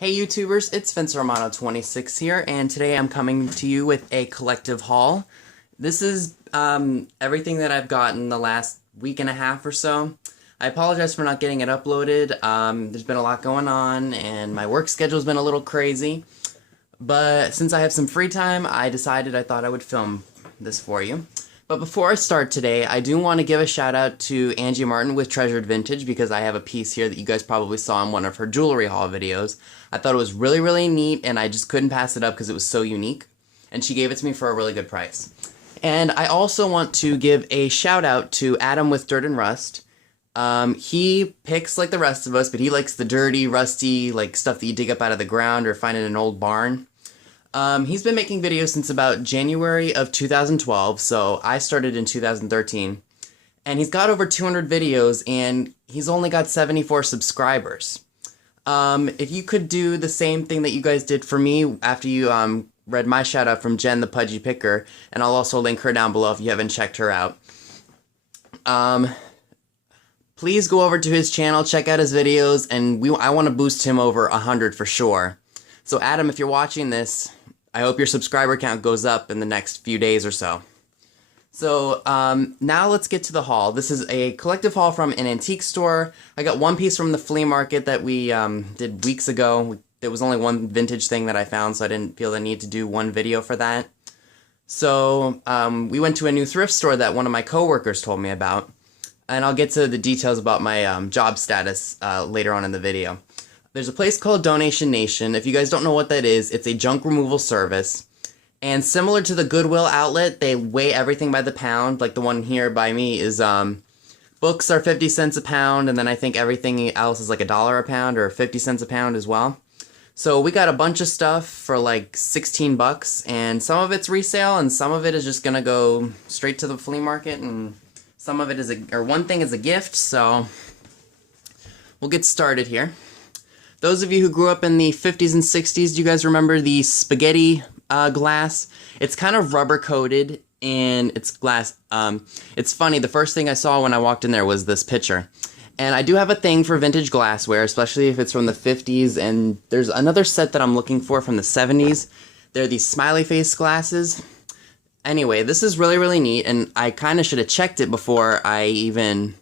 Hey YouTubers, it's Vince Romano26 here, and today I'm coming to you with a collective haul. This is everything that I've gotten the last week and a half or so. I apologize for not getting it uploaded. There's been a lot going on, and my work schedule's been a little crazy. But since I have some free time, I decided I thought I would film this for you. But before I start today, I do want to give a shout out to Angie Martin with Treasured Vintage because I have a piece here that you guys probably saw in one of her jewelry haul videos. I thought it was really, really neat, and I just couldn't pass it up because it was so unique. And she gave it to me for a really good price. And I also want to give a shout out to Adam with Dirt and Rust. He picks like the rest of us, but he likes the dirty, rusty, like stuff that you dig up out of the ground or find in an old barn. He's been making videos since about January of 2012, so I started in 2013. And he's got over 200 videos, and he's only got 74 subscribers. If you could do the same thing that you guys did for me after you, read my shout out from Jen the Pudgy Picker, and I'll also link her down below if you haven't checked her out. Please go over to his channel, check out his videos, and I want to boost him over 100 for sure. So Adam, if you're watching this, I hope your subscriber count goes up in the next few days or so. So, now let's get to the haul. This is a collective haul from an antique store. I got one piece from the flea market that we did weeks ago. There was only one vintage thing that I found, so I didn't feel the need to do one video for that. So, we went to a new thrift store that one of my coworkers told me about. And I'll get to the details about my job status later on in the video. There's a place called Donation Nation. If you guys don't know what that is, it's a junk removal service. And similar to the Goodwill outlet, they weigh everything by the pound. Like the one here by me is, books are 50 cents a pound, and then I think everything else is like $1 a pound or 50 cents a pound as well. So we got a bunch of stuff for like 16 bucks, and some of it's resale, and some of it is just gonna go straight to the flea market, and some of it is one thing is a gift, so we'll get started here. Those of you who grew up in the 50s and 60s, do you guys remember the spaghetti glass? It's kind of rubber coated and it's glass. It's funny, the first thing I saw when I walked in there was this picture. And I do have a thing for vintage glassware, especially if it's from the 50s, and there's another set that I'm looking for from the 70s. They're these smiley face glasses. Anyway, this is really, really neat, and I kind of should have checked it before I even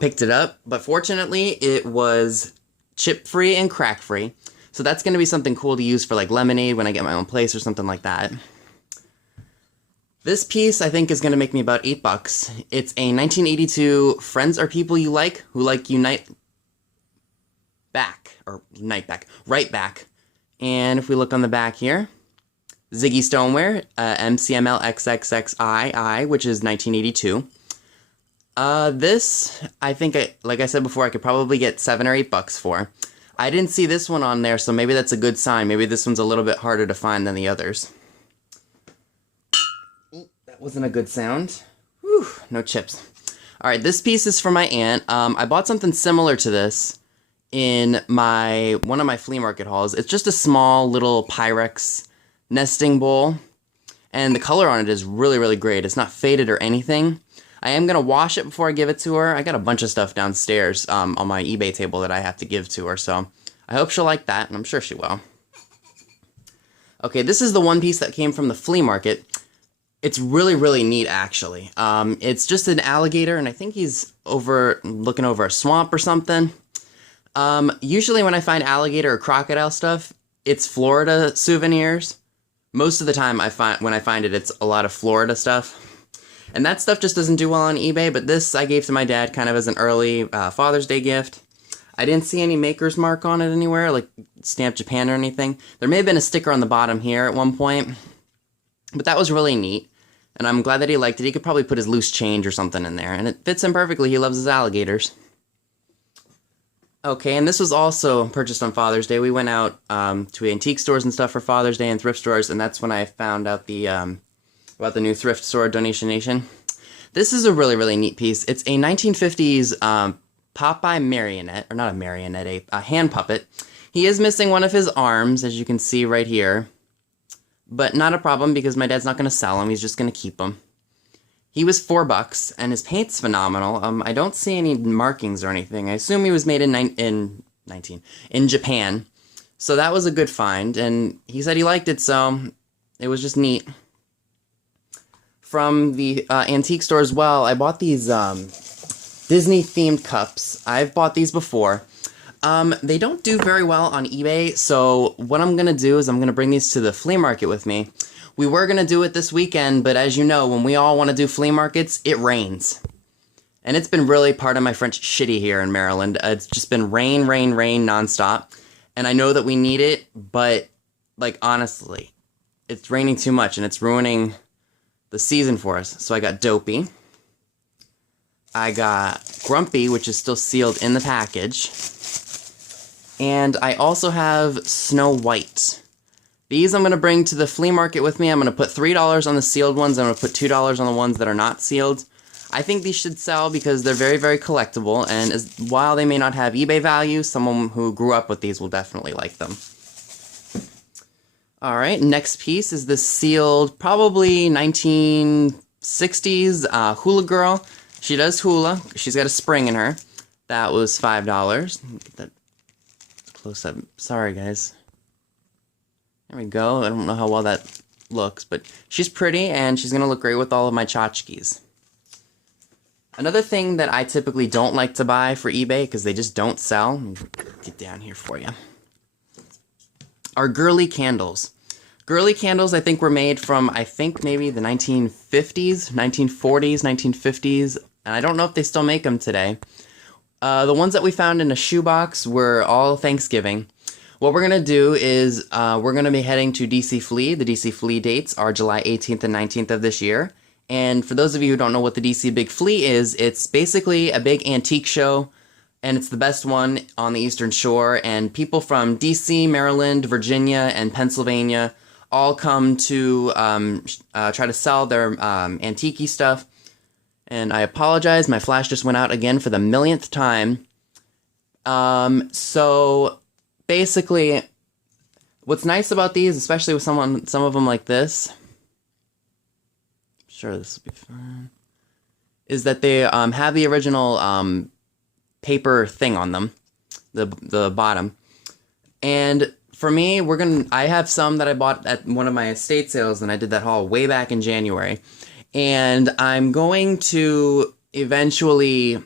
picked it up, but fortunately it was chip-free and crack-free, so that's going to be something cool to use for like lemonade when I get my own place or something like that. This piece I think is going to make me about 8 bucks. It's a 1982 Friends Are People You Like Who Like You Right Back. And if we look on the back here, Ziggy Stoneware, MCML XXXII, which is 1982. This, I think, like I said before, I could probably get 7 or 8 bucks for. I didn't see this one on there, so maybe that's a good sign. Maybe this one's a little bit harder to find than the others. Ooh, that wasn't a good sound. Whew, no chips. Alright, this piece is for my aunt. I bought something similar to this in one of my flea market hauls. It's just a small little Pyrex nesting bowl, and the color on it is really, really great. It's not faded or anything. I am going to wash it before I give it to her. I got a bunch of stuff downstairs on my eBay table that I have to give to her, so I hope she'll like that, and I'm sure she will. Okay, this is the one piece that came from the flea market. It's really, really neat, actually. It's just an alligator, and I think he's looking over a swamp or something. Usually when I find alligator or crocodile stuff, it's Florida souvenirs. Most of the time when I find it, it's a lot of Florida stuff. And that stuff just doesn't do well on eBay, but this I gave to my dad kind of as an early Father's Day gift. I didn't see any maker's mark on it anywhere, like Stamped Japan or anything. There may have been a sticker on the bottom here at one point, but that was really neat. And I'm glad that he liked it. He could probably put his loose change or something in there, and it fits him perfectly. He loves his alligators. Okay, and this was also purchased on Father's Day. We went out to antique stores and stuff for Father's Day and thrift stores, and that's when I found out about the new thrift store, Donation Nation. This is a really, really neat piece. It's a 1950s Popeye marionette, or not a marionette, a hand puppet. He is missing one of his arms, as you can see right here. But not a problem, because my dad's not going to sell him. He's just going to keep him. He was 4 bucks, and his paint's phenomenal. I don't see any markings or anything. I assume he was made in Japan. So that was a good find, and he said he liked it, so it was just neat. From the antique store as well, I bought these Disney-themed cups. I've bought these before. They don't do very well on eBay, so what I'm going to do is I'm going to bring these to the flea market with me. We were going to do it this weekend, but as you know, when we all want to do flea markets, it rains. And it's been really, pardon my French, shitty here in Maryland. It's just been rain, rain, rain nonstop. And I know that we need it, but, like, honestly, it's raining too much and it's ruining the season for us. So I got Dopey. I got Grumpy, which is still sealed in the package. And I also have Snow White. These I'm going to bring to the flea market with me. I'm going to put $3 on the sealed ones. I'm going to put $2 on the ones that are not sealed. I think these should sell because they're very, very collectible, and while they may not have eBay value, someone who grew up with these will definitely like them. Alright, next piece is this sealed, probably 1960s Hoola Girl. She does hula. She's got a spring in her. That was $5. Get that close up. Sorry, guys. There we go. I don't know how well that looks, but she's pretty, and she's going to look great with all of my tchotchkes. Another thing that I typically don't like to buy for eBay, because they just don't sell, let me get down here for you, are Girly Candles. Girly Candles, I think, were made from, I think, maybe the 1950s, 1940s, 1950s, and I don't know if they still make them today. The ones that we found in a shoebox were all Thanksgiving. What we're going to do is we're going to be heading to DC Flea. The DC Flea dates are July 18th and 19th of this year. And for those of you who don't know what the DC Big Flea is, it's basically a big antique show, and it's the best one on the Eastern Shore, and people from DC, Maryland, Virginia, and Pennsylvania all come to try to sell their antique-y stuff. And I apologize, my flash just went out again for the millionth time. So basically, what's nice about these, especially with some of them like this, sure this will be fine, is that they have the original paper thing on them, the bottom. And for me, I have some that I bought at one of my estate sales, and I did that haul way back in January. And I'm going to eventually,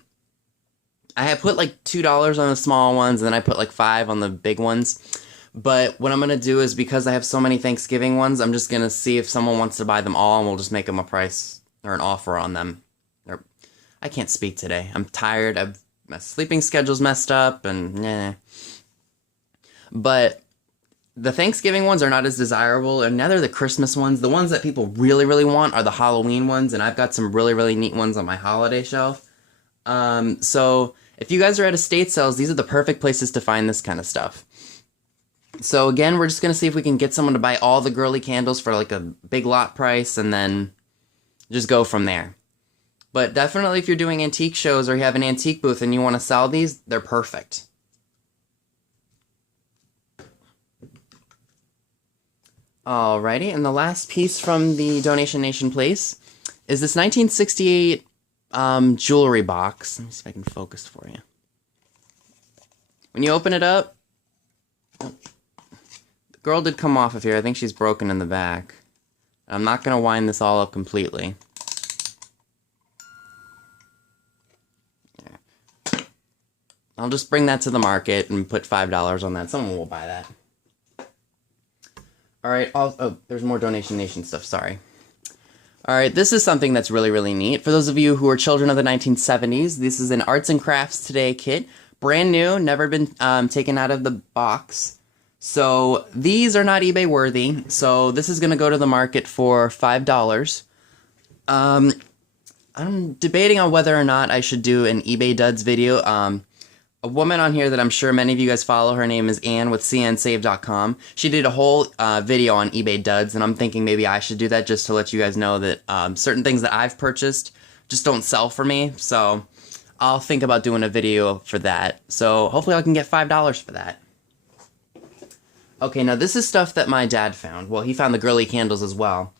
I have put like $2 on the small ones, and then I put like $5 on the big ones. But what I'm going to do is, because I have so many Thanksgiving ones, I'm just going to see if someone wants to buy them all, and we'll just make them a price or an offer on them. I can't speak today. I'm tired. My sleeping schedule's messed up, and But the Thanksgiving ones are not as desirable, and neither the Christmas ones. The ones that people really, really want are the Halloween ones, and I've got some really, really neat ones on my holiday shelf. So if you guys are at estate sales, these are the perfect places to find this kind of stuff. So again, we're just going to see if we can get someone to buy all the Girly Candles for like a big lot price, and then just go from there. But definitely if you're doing antique shows or you have an antique booth and you want to sell these, they're perfect. Alrighty, and the last piece from the Donation Nation place is this 1968 jewelry box. Let me see if I can focus for you. When you open it up, the girl did come off of here. I think she's broken in the back. I'm not going to wind this all up completely. Yeah. I'll just bring that to the market and put $5 on that. Someone will buy that. Alright, oh, there's more Donation Nation stuff, sorry. Alright, this is something that's really, really neat. For those of you who are children of the 1970s, this is an Arts and Crafts Today kit. Brand new, never been taken out of the box. So, these are not eBay worthy, so this is going to go to the market for $5. I'm debating on whether or not I should do an eBay duds video. A woman on here that I'm sure many of you guys follow, her name is Ann with cnsave.com. She did a whole video on eBay duds, and I'm thinking maybe I should do that just to let you guys know that certain things that I've purchased just don't sell for me, so I'll think about doing a video for that. So hopefully I can get $5 for that. Okay, now this is stuff that my dad found. Well, he found the Girly Candles as well.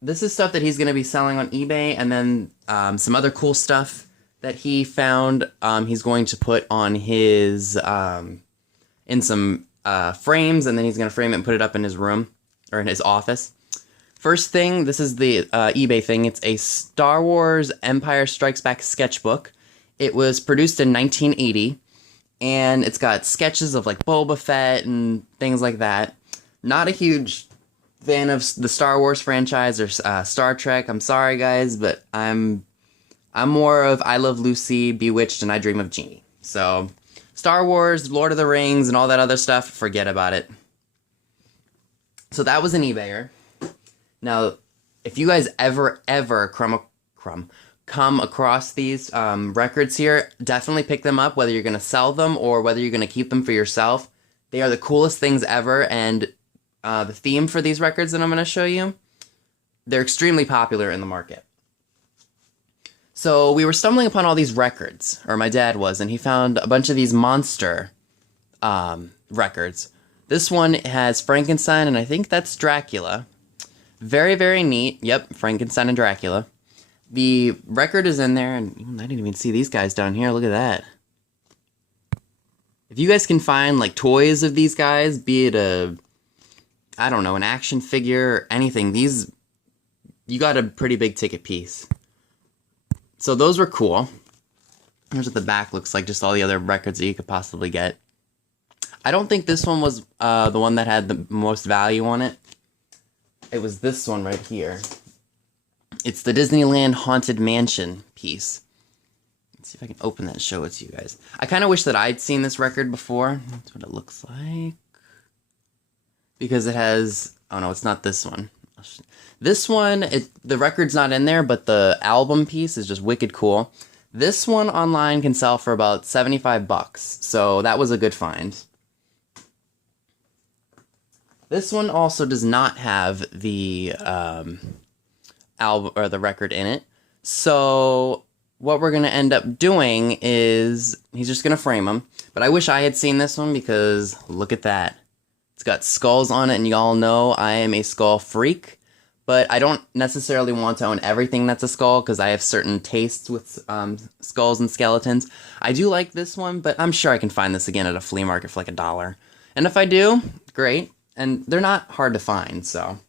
This is stuff that he's going to be selling on eBay, and then some other cool stuff that he found he's going to put on his, in some frames, and then he's going to frame it and put it up in his room, or in his office. First thing, this is the eBay thing. It's a Star Wars Empire Strikes Back sketchbook. It was produced in 1980, and it's got sketches of like Boba Fett and things like that. Not a huge fan of the Star Wars franchise or Star Trek. I'm sorry, guys, but I'm more of I Love Lucy, Bewitched, and I Dream of Jeannie. So, Star Wars, Lord of the Rings, and all that other stuff, forget about it. So that was an eBayer. Now, if you guys ever come across these records here, definitely pick them up, whether you're going to sell them or whether you're going to keep them for yourself. They are the coolest things ever, and the theme for these records that I'm going to show you, they're extremely popular in the market. So we were stumbling upon all these records, or my dad was, and he found a bunch of these monster records. This one has Frankenstein, and I think that's Dracula. Very, very neat. Yep, Frankenstein and Dracula. The record is in there, and I didn't even see these guys down here. Look at that. If you guys can find, like, toys of these guys, be it I don't know, an action figure or anything, you got a pretty big ticket piece. So those were cool. Here's what the back looks like, just all the other records that you could possibly get. I don't think this one was the one that had the most value on it. It was this one right here. It's the Disneyland Haunted Mansion piece. Let's see if I can open that and show it to you guys. I kind of wish that I'd seen this record before. That's what it looks like. Because it has... Oh no, it's not this one. This one, the record's not in there, but the album piece is just wicked cool. This one online can sell for about 75 bucks, so that was a good find. This one also does not have the album or the record in it. So what we're going to end up doing is he's just going to frame them. But I wish I had seen this one because look at that. It's got skulls on it, and y'all know I am a skull freak. But I don't necessarily want to own everything that's a skull because I have certain tastes with skulls and skeletons. I do like this one, but I'm sure I can find this again at a flea market for like $1. And if I do, great. And they're not hard to find, so.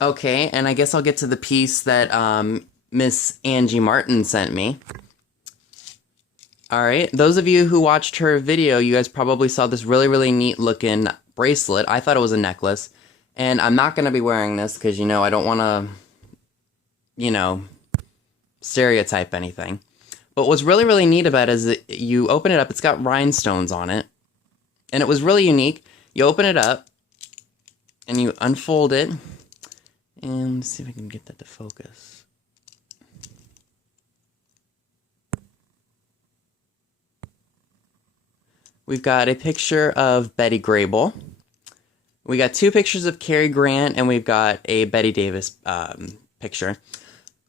Okay, and I guess I'll get to the piece that Miss Angie Martin sent me. Alright, those of you who watched her video, you guys probably saw this really, really neat looking bracelet. I thought it was a necklace. And I'm not going to be wearing this because, you know, I don't want to, you know, stereotype anything. But what's really, really neat about it is that you open it up, it's got rhinestones on it. And it was really unique. You open it up, and you unfold it. And let's see if I can get that to focus. We've got a picture of Betty Grable. We got 2 pictures of Cary Grant, and we've got a Betty Davis picture.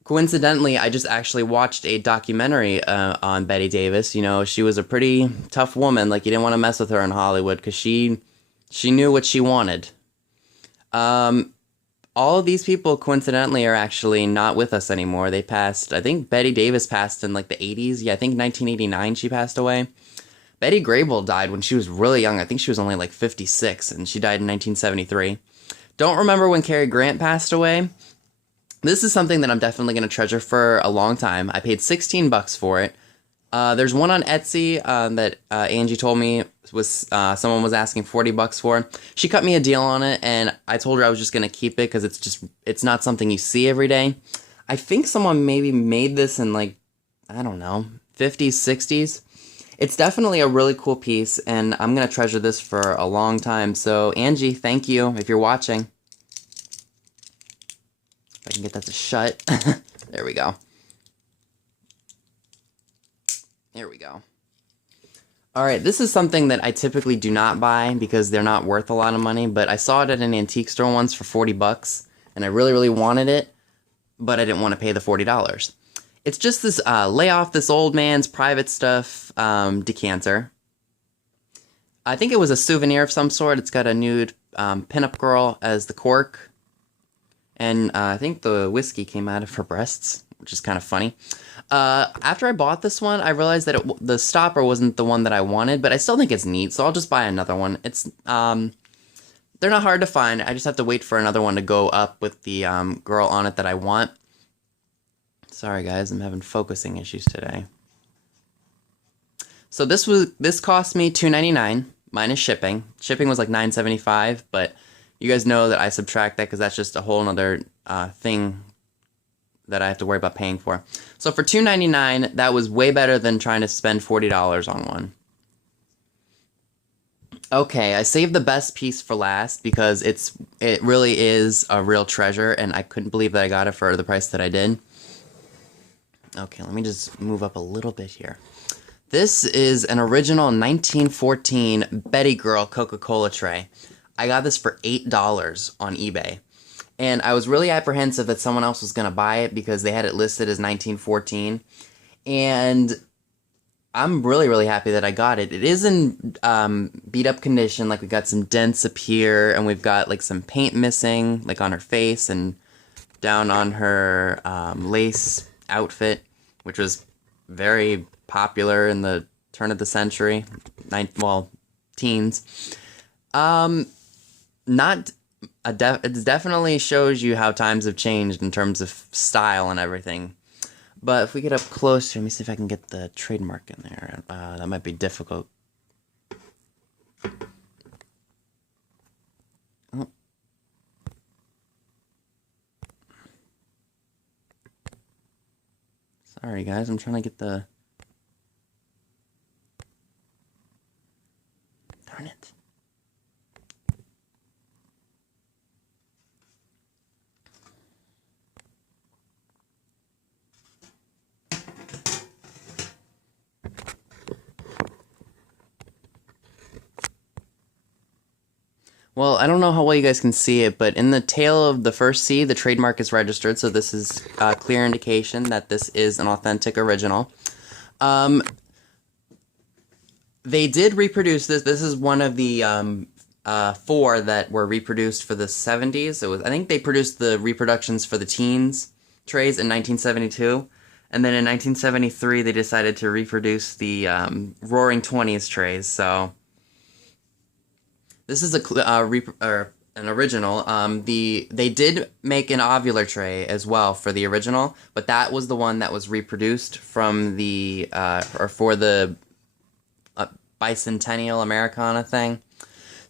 Coincidentally, I just actually watched a documentary on Betty Davis. You know, she was a pretty tough woman. Like, you didn't want to mess with her in Hollywood because she knew what she wanted. All of these people, coincidentally, are actually not with us anymore. They passed, I think Betty Davis passed in, like, the 80s. Yeah, I think 1989 she passed away. Betty Grable died when she was really young. I think she was only like 56, and she died in 1973. Don't remember when Cary Grant passed away. This is something that I'm definitely going to treasure for a long time. I paid 16 bucks for it. There's one on Etsy that Angie told me was someone was asking 40 bucks for. She cut me a deal on it, and I told her I was just going to keep it because it's not something you see every day. I think someone maybe made this in like, I don't know, 50s, 60s. It's definitely a really cool piece, and I'm going to treasure this for a long time. So, Angie, thank you if you're watching. If I can get that to shut. There we go. There we go. Alright, this is something that I typically do not buy because they're not worth a lot of money, but I saw it at an antique store once for 40 bucks, and I really, really wanted it, but I didn't want to pay the $40. It's just this lay off this old man's private stuff decanter. I think it was a souvenir of some sort. It's got a nude pinup girl as the cork. And I think the whiskey came out of her breasts. which is kind of funny. After I bought this one, I realized that the stopper wasn't the one that I wanted, but I still think it's neat, so I'll just buy another one. It's they're not hard to find. I just have to wait for another one to go up with the girl on it that I want. Sorry guys, I'm having focusing issues today. So this cost me $2.99 minus shipping. Shipping was like $9.75, but you guys know that I subtract that because that's just a whole other thing that I have to worry about paying for. So for $2.99, that was way better than trying to spend $40 on one. Okay, I saved the best piece for last because it really is a real treasure, and I couldn't believe that I got it for the price that I did. Okay, let me just move up a little bit here. This is an original 1914 Betty Girl Coca-Cola tray. I got this for $8 on eBay. And I was really apprehensive that someone else was going to buy it because they had it listed as 1914. And I'm really, really happy that I got it. It is in beat-up condition. Like, we got some dents up here, and we've got, like, some paint missing, like, on her face and down on her lace outfit, which was very popular in the turn of the century, teens. It definitely shows you how times have changed in terms of style and everything. But if we get up closer, let me see if I can get the trademark in there. That might be difficult. Oh. Sorry guys, I'm trying to get the... Darn it. Well, I don't know how well you guys can see it, but in the tail of the first C, the trademark is registered, so this is a clear indication that this is an authentic original. They did reproduce this. This is one of the 4 that were reproduced for the 70s. I think they produced the reproductions for the teens trays in 1972, and then in 1973 they decided to reproduce the Roaring 20s trays, so... This is an original. They did make an ovular tray as well for the original, but that was the one that was reproduced from the for the bicentennial Americana thing.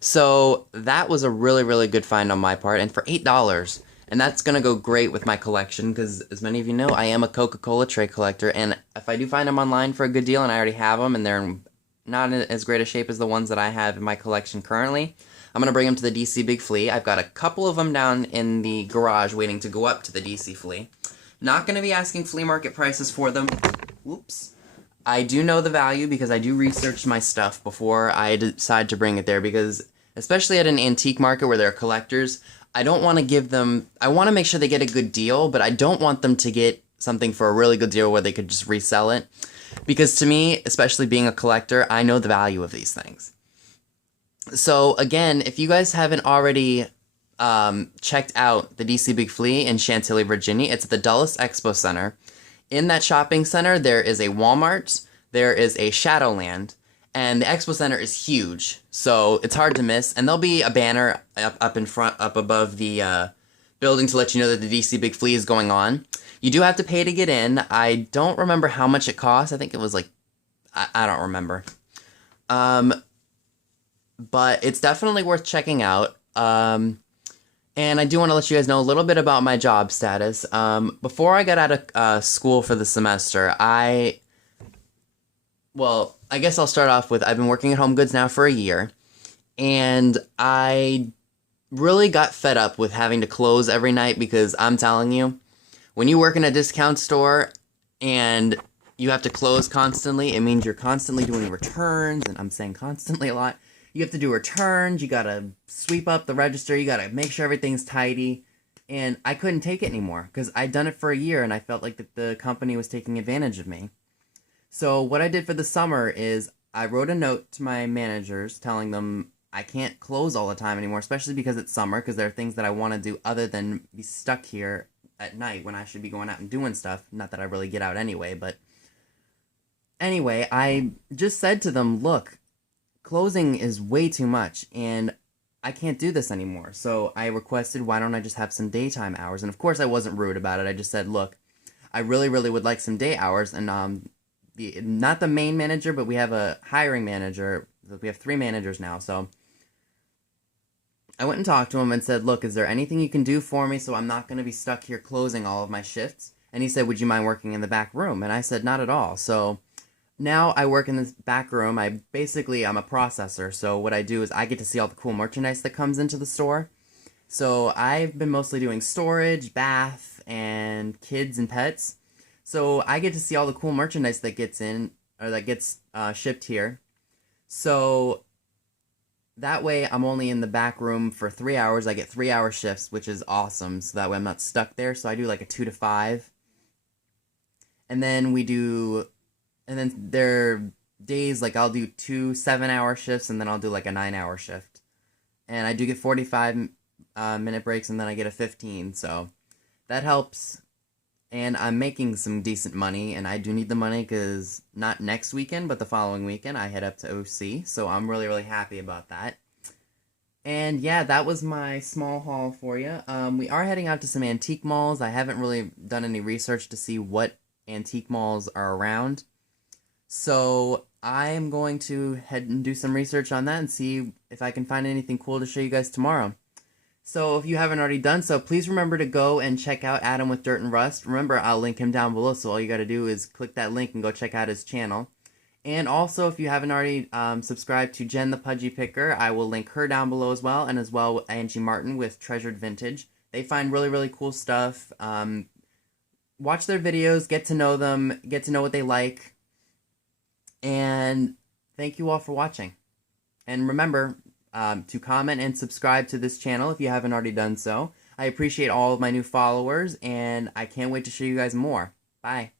So that was a really, really good find on my part, and for $8, and that's gonna go great with my collection because, as many of you know, I am a Coca-Cola tray collector, and if I do find them online for a good deal, and I already have them, and they're not in as great a shape as the ones that I have in my collection currently, I'm going to bring them to the DC Big Flea. I've got a couple of them down in the garage waiting to go up to the DC Flea. Not going to be asking flea market prices for them. Whoops. I do know the value because I do research my stuff before I decide to bring it there, because especially at an antique market where there are collectors, I don't want to give them... I want to make sure they get a good deal, but I don't want them to get something for a really good deal where they could just resell it. Because to me, especially being a collector, I know the value of these things. So again, if you guys haven't already checked out the DC Big Flea in Chantilly, Virginia, it's at the Dulles Expo Center. In that shopping center, there is a Walmart, there is a Shadowland, and the Expo Center is huge, so it's hard to miss. And there'll be a banner up in front, up above the building to let you know that the DC Big Flea is going on. You do have to pay to get in. I don't remember how much it costs. I think it was like... I don't remember. But it's definitely worth checking out. And I do want to let you guys know a little bit about my job status. Before I got out of school for the semester, well, I guess I'll start off with, I've been working at Home Goods now for a year. And I really got fed up with having to close every night because I'm telling you, when you work in a discount store and you have to close constantly, it means you're constantly doing returns, and I'm saying constantly a lot. You have to do returns, you gotta sweep up the register, you gotta make sure everything's tidy, and I couldn't take it anymore, because I'd done it for a year, and I felt like the company was taking advantage of me. So what I did for the summer is, I wrote a note to my managers telling them I can't close all the time anymore, especially because it's summer, because there are things that I want to do other than be stuck here at night when I should be going out and doing stuff. Not that I really get out anyway, but anyway, I just said to them, look, closing is way too much, and I can't do this anymore. So I requested, why don't I just have some daytime hours? And of course I wasn't rude about it. I just said, look, I really, really would like some day hours. And not the main manager, but we have a hiring manager. We have 3 managers now. So I went and talked to him and said, look, is there anything you can do for me so I'm not going to be stuck here closing all of my shifts? And he said, would you mind working in the back room? And I said, not at all. So now I work in this back room. I'm a processor, so what I do is I get to see all the cool merchandise that comes into the store. So I've been mostly doing storage, bath, and kids and pets. So I get to see all the cool merchandise that gets in, or that gets shipped here. So that way I'm only in the back room for 3 hours. I get 3-hour shifts, which is awesome. So that way I'm not stuck there. So I do like a 2 to 5. And then there are days, like, I'll do 2 7-hour shifts, and then I'll do, like, a 9-hour shift. And I do get 45-minute breaks, and then I get a 15, so that helps. And I'm making some decent money, and I do need the money, because not next weekend, but the following weekend, I head up to OC, so I'm really, really happy about that. And, yeah, that was my small haul for you. We are heading out to some antique malls. I haven't really done any research to see what antique malls are around. So I'm going to head and do some research on that and see if I can find anything cool to show you guys tomorrow. So if you haven't already done so, please remember to go and check out Adam with Dirt and Rust. Remember, I'll link him down below, so all you got to do is click that link and go check out his channel. And also, if you haven't already subscribed to Jen the Pudgy Picker, I will link her down below as well, and as well Angie Martin with Treasured Vintage. They find really, really cool stuff. Watch their videos, get to know them, get to know what they like. And thank you all for watching. And remember to comment and subscribe to this channel if you haven't already done so. I appreciate all of my new followers, and I can't wait to show you guys more. Bye.